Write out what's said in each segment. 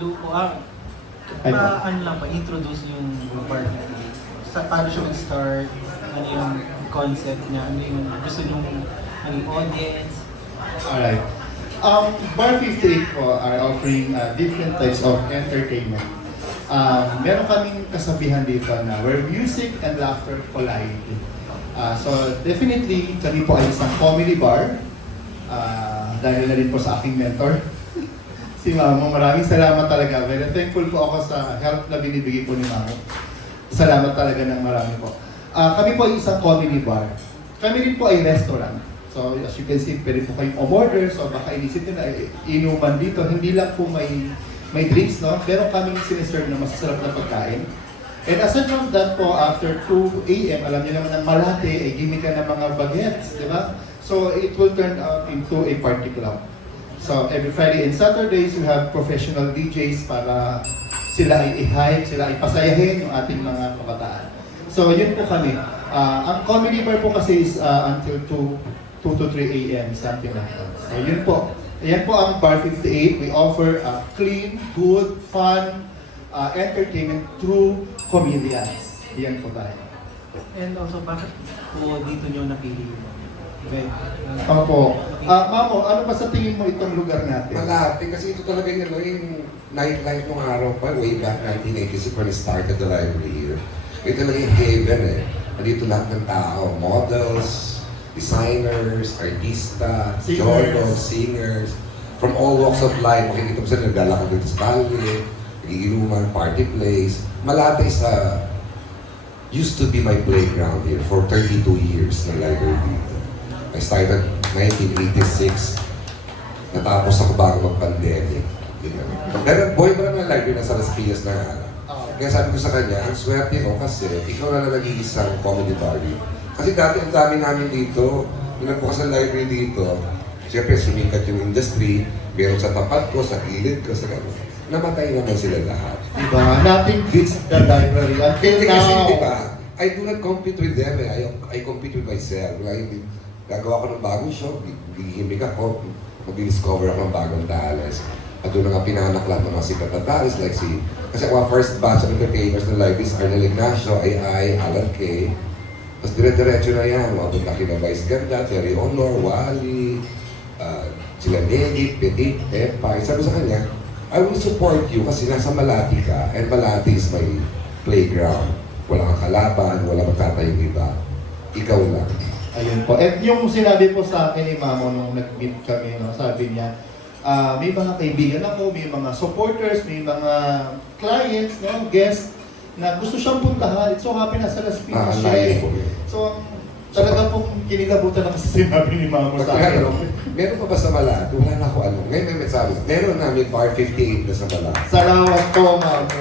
Lupo, ah, pa, ano lang pa, introduce yung Bar 58. Sa, paano siya mag-start, ano yung concept niya, ano yung gusto ano yung audience. Alright. Um, Bar 58 po are offering uh, different types of entertainment. Um, meron kaming kasabihan dito na where music and laughter collide. Uh, so definitely, kami po ay isang comedy bar. Uh, dahil na rin po sa aking mentor, si Mamo. Maraming salamat talaga. Very thankful po ako sa help na binibigay po ni Mamo. Salamat talaga ng marami po. Ah, kami po ay isang comedy bar. Kami rin po ay restaurant. So as you can see, pwede po kayong umorder. So baka inisip nyo na eh, inuman dito. Hindi lang po may may drinks, no? Pero kami siniserve na masasarap na pagkain. And aside from that po, after 2 a.m., alam niyo naman ang malate, ay gimmick ka ng mga bagets, di ba? So it will turn out into a party club. So every Friday and Saturdays, we have professional DJs para sila ay i-hype, sila ay pasayahin yung ating mga kabataan. So yun po kami. Ah, ang comedy bar po kasi is ah, until 2, 2 to 3 a.m. something like that. So yun po. Ayan po ang Bar 58. We offer ah, clean, good, fun, ah, entertainment through comedians. Yan po tayo. And also, bakit po dito nyo napili yung event? Opo. Ah, Mamo, ano ba sa tingin mo itong lugar natin? Malati kasi ito talaga yung, ano, yung nightlife ng araw pa, way back 1986 when I started the library here. Ito talaga yung haven eh. Nandito lahat ng tao, models, designers, artista, Singers. journals, singers, from all walks of life. Makikita mo sila naglalakad dito sa kalye, nagiginuman, party place. Malate is a, used to be my playground here for 32 years na library dito. I started 1986. Natapos ako bago mag-pandemic. Pero boy pa naman library nasa Las Piñas na nga. Kaya sabi ko sa kanya, ang swerte ko kasi ikaw na lang nag-iisang comedy dito. Kasi dati ang dami namin dito, nung nagbukas ang library dito, siyempre sumikat yung industry, meron sa tapat ko, sa gilid ko, sa gano'n. Namatay naman sila lahat. Diba? Nothing beats the library until kasi, now. di ba, I do not compete with them eh. I, I compete with myself. Like, gagawa ko ng bagong show, gigimik ako, mag-discover ako ng bagong talents. At doon na nga pinanak lahat ng mga sikat na talents like si... Kasi ako ang first batch of entertainers na like this, Arnel Ignacio, ay ay, Alan Kay. Tapos dire-diretso na yan. Mga punta kina Vice Ganda, Terry Honor, Wally, uh, sila Nelly, Petit, Pepay. Sabi sa kanya, I will support you kasi nasa Malati ka and Malati is my playground. Wala kang kalaban, wala magtatayong iba. Ikaw lang. Ayun po. At yung sinabi po sa akin ni Mamo nung nag-meet kami, no, sabi niya, ah, may mga kaibigan ako, may mga supporters, may mga clients, no, guests, na gusto siyang puntahan. It's so happy na sa Las Piñas Ah, siya eh. So, talaga pong kinilabutan na kasi sinabi ni Mamo sa akin. Pagkano, meron pa ba sa Malati? Wala na ako ano. Ngayon may mensahe. Meron namin bar 58 na sa Malati. Salamat po, Mamo.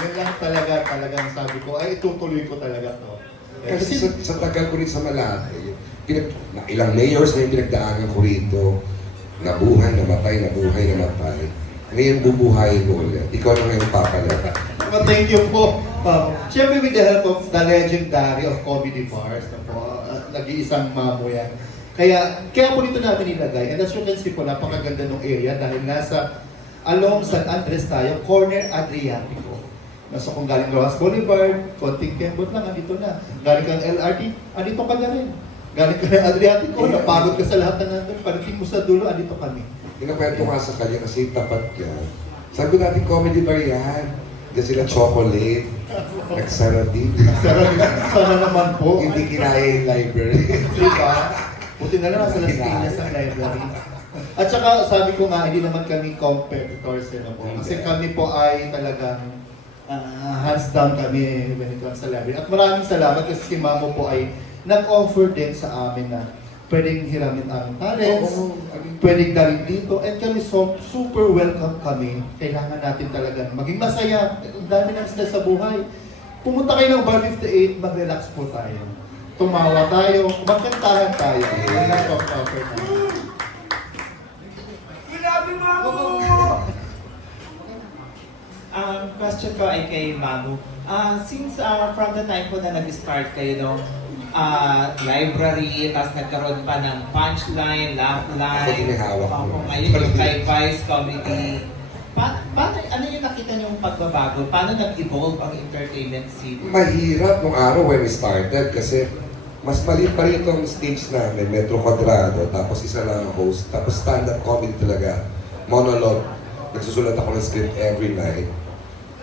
Yun lang talaga, talagang sabi ko, ay itutuloy ko talaga to. Kasi sa, sa tagal ko rin sa Malati, pinag, na, ilang mayors na yung pinagdaanan ko rito. Nabuhay, namatay, nabuhay, namatay. Ngayon bubuhayin ko ulit. Ikaw na ngayon papalit. Well, thank you po. Um, Siyempre with the help of the legendary of comedy bars na po, uh, nag-iisang mamo yan. Kaya, kaya po dito natin nilagay. And as you can see po, napakaganda ng area dahil nasa along San Andres tayo, corner Adriatico. Nasa kung galing Rojas Boulevard, konting kembot lang, andito na. Galing kang LRT, andito ka na rin. Galing ka ng Adriatico, napagod ka sa lahat na nandun. Pagdating mo sa dulo, andito kami. Pinakwento nga sa kanya kasi tapat yan. Sabi natin comedy bar yan. Kasi sila chocolate, nagsaradi. Sana, sana naman po. Hindi kinaya yung library. Diba? Buti na lang nasa Las ang library. At saka sabi ko nga, hindi naman kami competitors eh, no po. Kasi kami po ay talagang ah, hands down kami when it comes sa library. At maraming salamat kasi si Mamo po ay nag-offer din sa amin na pwedeng hiramin ang talents, Oo. pwedeng galing dito, and kami so, super welcome kami. Kailangan natin talaga maging masaya. Ang dami ng stress sa buhay. Pumunta kayo ng Bar 58, mag-relax po tayo. Tumawa tayo, magkantahan tayo. Yan ang offer natin. Um, question ko ay kay Mamu. Ah, since ah, from the time po na nag-start kayo ng ah, library, tapos nagkaroon pa ng punchline, laugh Ako line, din may hawak Opo, mo. ngayon yung kay Vice Comedy. Pa- paano, ano yung nakita niyong pagbabago? Paano nag-evolve ang entertainment scene? Mahirap nung araw when we started kasi mas maliit pa rin itong stage namin, Metro Quadrado, tapos isa lang ang host, tapos stand-up comedy talaga, monologue. Nagsusulat ako ng script every night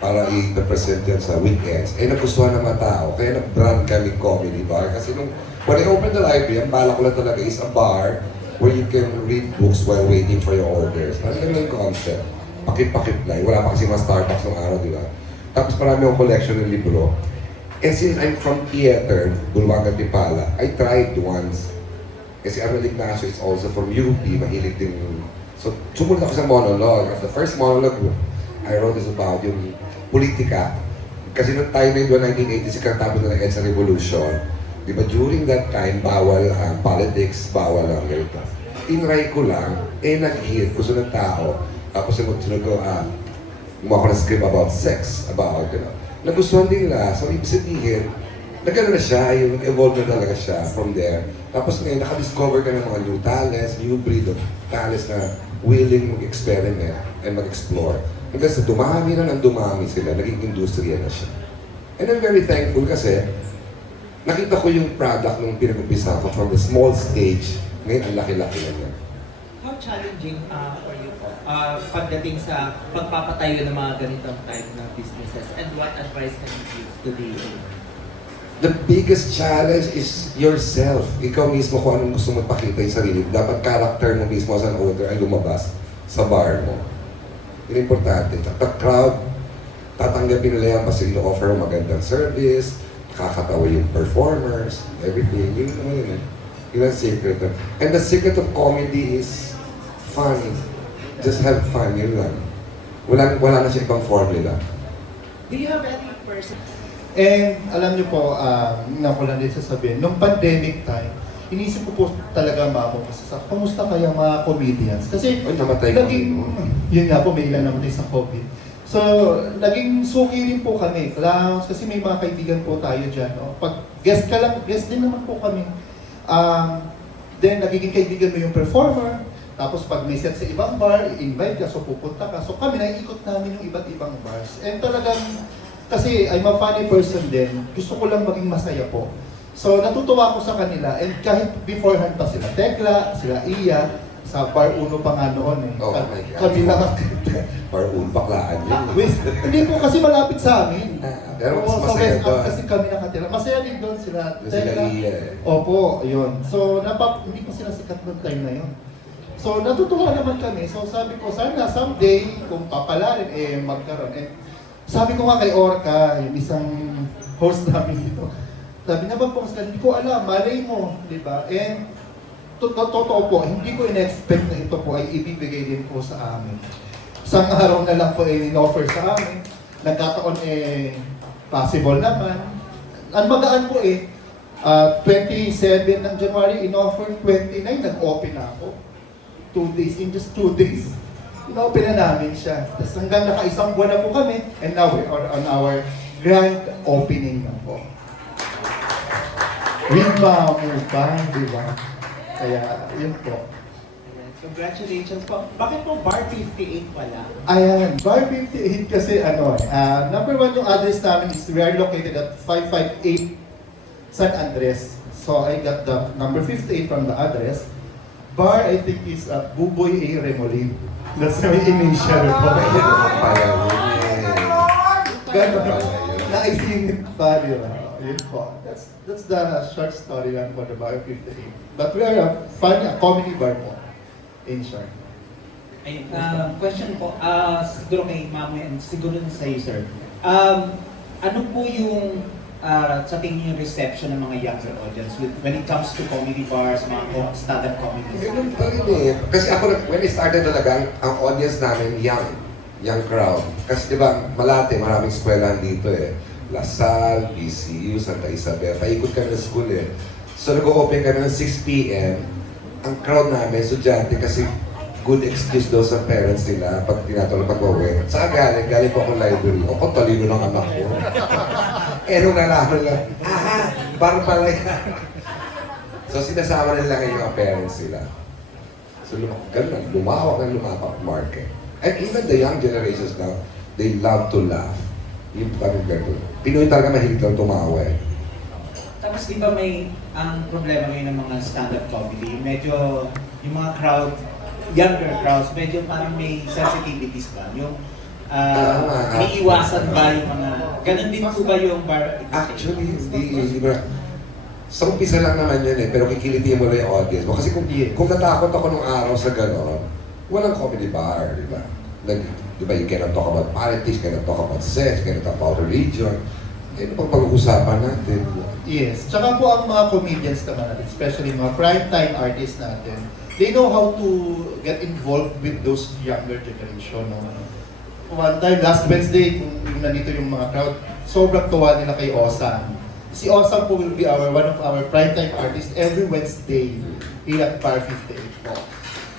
para i-present yan sa weekends. Eh, nagustuhan ng mga tao, kaya nag-brand kami comedy bar. Kasi nung, when I opened the library, ang bala ko lang talaga is a bar where you can read books while waiting for your orders. Ganun yung concept. Pakip-pakip lang. Wala pa kasi mga Starbucks nung araw, di ba? Tapos marami akong collection ng libro. And since I'm from theater, Bulwagan Tipala, I tried once. Kasi Arnold Ignacio is also from UP, mahilig din. So, sumunod ako sa monologue. The first monologue I wrote is about yung politika. Kasi noong time na yun, 1986, katapos na ng EDSA Revolution. Di ba, during that time, bawal ang politics, bawal ang ganito. Tinry ko lang, eh nag-hit, gusto ng tao. Tapos sunod-sunod ko, ah, gumawa ko ng script about sex, about, you know. Nagustuhan nila. So, ibig sabihin, nagano na siya, yung evolve na talaga siya from there. Tapos ngayon, nakadiscover ka ng mga new talents, new breed of talents na willing mag-experiment and mag-explore. Hanggang sa dumami na ng dumami sila, naging industriya na siya. And I'm very thankful kasi nakita ko yung product nung pinag-umpisa ko from the small stage, ngayon ang laki-laki na niya. How challenging uh, for you uh, pagdating sa pagpapatayo ng mga ganitong type ng businesses and what advice can you give to the The biggest challenge is yourself. Ikaw mismo kung anong gusto mo pakita yung sarili. Dapat character mo mismo as an owner ay lumabas sa bar mo. Yun importante. The crowd, tatanggapin nila yan kasi ino-offer magandang service, nakakatawa yung performers, everything. Yun naman yun eh. Yun ang secret. And the secret of comedy is fun. Just have fun. Yun lang. Wala, wala na siya ibang formula. Do you have any person And alam niyo po, uh, na ko lang din sasabihin, nung pandemic time, inisip ko po talaga mamo kasi sa kumusta kaya mga comedians? Kasi Ay, namatay rin. yun nga po, may ilan namatay sa COVID. So, naging suki rin po kami, clowns, kasi may mga kaibigan po tayo dyan. No? Pag guest ka lang, guest din naman po kami. Um, then, nagiging kaibigan mo yung performer. Tapos pag may set sa ibang bar, i-invite ka, so pupunta ka. So kami, naiikot namin yung iba't ibang bars. And talagang, kasi I'm a funny person din, gusto ko lang maging masaya po. So natutuwa ko sa kanila, and kahit beforehand pa sila, Tekla, sila Iya, sa bar uno pa nga noon eh. Oh Ka- my God. Kami lang Or baklaan yun. Wis, hindi po kasi malapit sa amin. Ah, pero mas Oo, sa masaya West Up doon. kasi kami nakatira. Masaya din doon sila. Doon sila Tekla. Iya eh. Opo, yun. So, napap hindi ko sila sikat noong time na yun. So, natutuwa naman kami. So, sabi ko, sana someday, kung papalarin, eh, magkaroon. Eh, sabi ko nga kay Orca, yung isang host namin dito, sabi na ba po, hindi ko alam, malay mo, di ba? And, to- to- totoo po, hindi ko in-expect na ito po ay ibibigay din po sa amin. Isang araw na lang po ay in-offer sa amin. Nagkataon eh, possible naman. Ang magaan po eh, ah, 27 ng January, in-offer 29, nag-open na ako. Two days, in just two days. In-open na namin siya. Tapos hanggang naka-isang buwan na po kami, and now we are on our grand opening na po. Mo ba, di ba? Kaya, yun po. Congratulations po. Bakit po Bar 58 pala? Ayan, Bar 58 kasi ano, ah, number one yung address namin is we are located at 558 San Andres. So I got the number 58 from the address. Bar, I think is uh, Buboy A. Remolin. That's my initial po. Pala yun. Ganon. Pala yun. Naisingit pa, di ba? Yun po. That's, that's the short story lang for the Bar 58. But we are a funny, a comedy bar po. In short. Ayun, ah, question po, ah siguro kay Ma'am and siguro sa iyo, sir. Um, ano po yung ah, sa tingin yung reception ng mga younger audience with, when it comes to comedy bars, mga stand-up comedies? Ganun pa rin eh. Kasi ako, when I started talaga, ang, audience namin, young. Young crowd. Kasi di ba, Malate, maraming eskwelahan dito eh. Lasal, PCU, Santa Isabel. Paikot kami ng school eh. So nag-open kami ng 6 p.m. Ang crowd namin, estudyante, kasi good excuse daw sa parents nila pag tinatawag pag uwi. Saan galing? Galing po ako library. O, kung talino ng anak ko. Eh, lang, aha, bar pala yan. So sinasama nila ngayon yung mga parents nila. So ganun lumawak na lumawak market. And even the young generations now, they love to laugh. Yung parang ganun. Pinoy talaga mahilig lang tumawa eh. Tapos di ba may ang problema ngayon ng mga stand-up comedy, medyo yung mga crowd, younger crowds, medyo parang may sensitivities ba? Yung Ah, uh, iniiwasan ba yung mga, ganun din po ba yung bar? Actually, hindi, hindi ba? Sa umpisa lang naman yun eh, pero kikilitin mo na yung audience mo. Kasi kung, Yes. kung natakot ako nung araw sa gano'n, walang comedy bar, di ba? Like, di ba, you cannot talk about politics, cannot talk about sex, cannot talk about religion. Eh, ano pang pag-uusapan natin? Yes. Tsaka po ang mga comedians naman natin, especially mga prime-time artists natin, they know how to get involved with those younger generation. No? One time, last Wednesday, kung yung nandito yung mga crowd, sobrang tuwa nila kay Osam. Si Osam po will be our one of our primetime artists every Wednesday here at Par 58 po.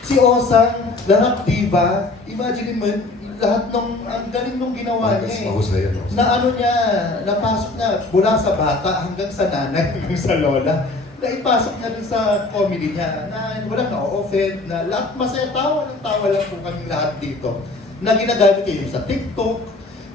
Si Osam, lahat diba, imagine mo yun, lahat nung, ang galing nung ginawa Mas niya eh mahusay na ano niya, napasok na mula sa bata hanggang sa nanay, hanggang sa lola, na ipasok niya dun sa comedy niya, na walang na-offend, na lahat masaya, tawa ng tawa lang po kami lahat dito. Na ginagamit yung sa TikTok,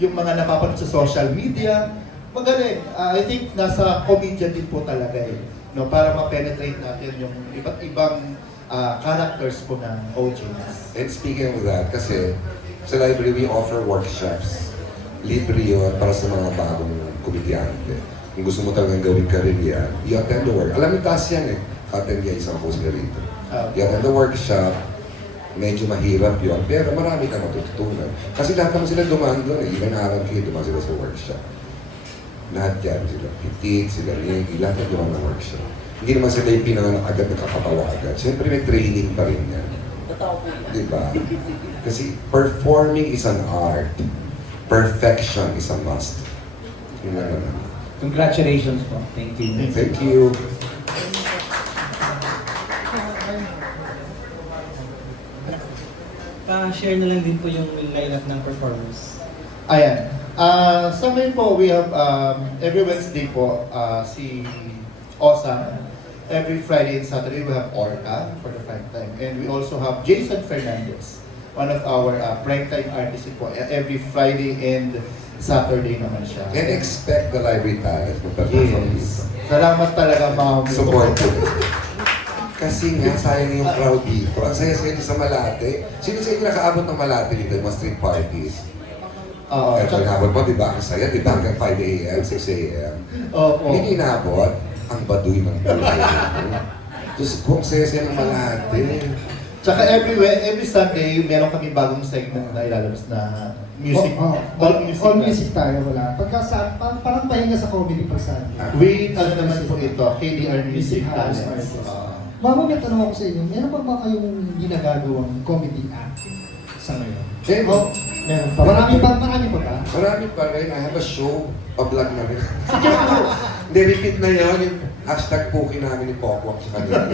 yung mga napapanood sa social media, magaling. Ah, I think nasa comedian din po talaga eh, no, para ma-penetrate natin yung iba't ibang ah, characters po ng audience. And speaking of that, kasi sa library we offer workshops. Libre yun para sa mga bagong komedyante. Kung gusto mo talagang gawin career yan, you attend the work. Alam mo, taas yan eh. Attend yan isang post na rito. Ah, You attend the workshop, medyo mahirap yun, pero marami kang matututunan. Kasi lahat naman sila dumaan doon eh. Even Aaron Kay, dumaan sila sa workshop. Lahat yan, sila Pitik, sila Ricky, lahat yan dumaan ng workshop. Hindi naman sila yung pinanganak agad, nakakatawa agad. Siyempre may training pa rin yan. Di ba? Kasi performing is an art. Perfection is a must. Yun lang naman. Congratulations po. Thank you. Thank you. Pa-share na lang din po yung lineup ng performers. Ayan. Ah, sa ngayon po, we have um, every Wednesday po ah, si Osam. Every Friday and Saturday, we have Orca for the prime time. And we also have Jason Fernandez, one of our uh, prime time artists po. E- Every Friday and Saturday naman siya. And expect the library talent Yes. Salamat talaga, ma'am. Support po. Kasi nga, sayang yung crowd dito. Ang saya-saya dito sa Malate. Sino sa inyo nakaabot ng Malate dito, yung mga street parties? Oo. Kaya tsaka- nakaabot mo, di ba? Ang saya, di ba? Hanggang 5 a.m., 6 a.m. Opo. Hindi inaabot. Ang baduy ng buhay. Diyos ko, ang saya-saya ng Malate. Tsaka every, we- every Sunday, meron kami bagong segment na ilalabas na music. Oh, oh. all music. All music tayo, wala. Pagka sa, parang, parang pahinga sa comedy pa sa akin. With, ano naman po ito, KDR Music Talents. Mama, may tanong ako sa inyo, meron pa ba kayong hindi nagagawang comedy act sa ngayon? Eh, Oh, meron pa. Marami pa, marami pa ba? Marami pa rin. I have a show. Pa-vlog na rin. Hindi, repeat na yun. Yung hashtag Puki namin ni Pokwak sa kanila.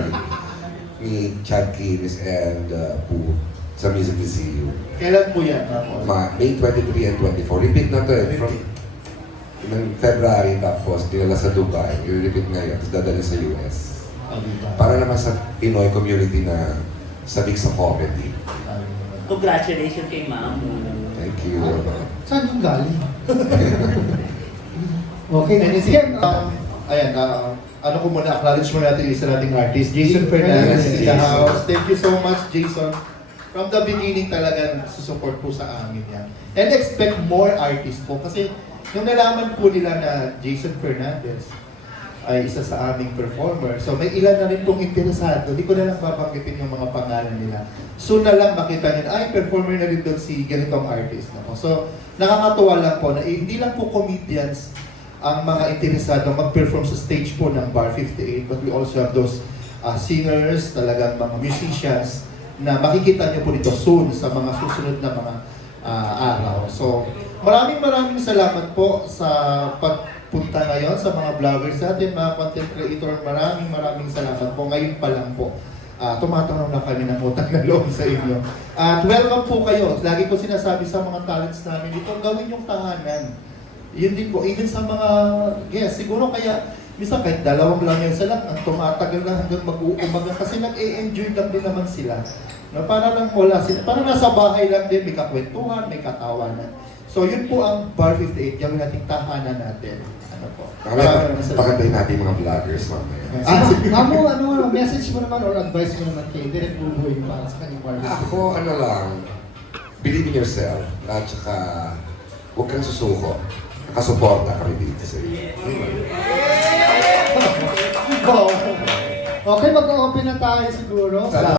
ni, Chad Kinis and uh, Poo sa Music Museum. Kailan po yan? Ma May 23 and 24. Repeat na to eh. From ng February tapos dinala sa Dubai. I-repeat ngayon. Tapos dadala sa US. Ah? Para naman sa Pinoy community na sabik sa comedy. Ah, Congratulations kay Ma'am. Thank you. Saan yung galing? okay, And sige. um, ayan, uh, ano ko muna, acknowledge muna natin yung isa nating artist, Jason Fernandez Yes, in the house. Thank you so much, Jason. From the beginning talaga susupport po sa amin yan. And expect more artists po kasi nung nalaman po nila na Jason Fernandez ay isa sa aming performer. So may ilan na rin pong interesado. Hindi ko na lang babanggitin yung mga pangalan nila. Soon na lang makita nila, ay performer na rin doon si ganitong artist. No? So nakakatuwa lang po na eh, hindi lang po comedians ang mga interesado mag-perform sa stage po ng Bar 58 but we also have those uh, singers, talagang mga musicians na makikita niyo po dito soon sa mga susunod na mga ah, araw. So, maraming maraming salamat po sa pagpunta ngayon sa mga vloggers natin, mga content creator. Maraming maraming salamat po. Ngayon pa lang po. Ah, tumatanong na kami ng utang na loob sa inyo. At welcome po kayo. Lagi ko sinasabi sa mga talents namin dito, gawin yung tahanan. Yun din po, even sa mga guests, siguro kaya, minsan kahit dalawang lang yan sila, ang tumatagal lang hanggang mag-uumaga kasi nag-e-enjoy lang din naman sila. No, para lang wala sila. Para nasa bahay lang din, may kakwentuhan, may katawanan. So yun po ang Bar 58, gawin nating tahanan natin. Ano po? Maraming salamat. pakantayin natin yung mga vloggers mamaya. Ah. Mamo, ano, ano, message mo naman or advice mo naman kay Direk Buboy para sa kanyang bar Ako, ano lang, believe in yourself. At saka, huwag kang susuko. Nakasuporta kami dito sa iyo. Okay, mag-open na tayo siguro. Salamat.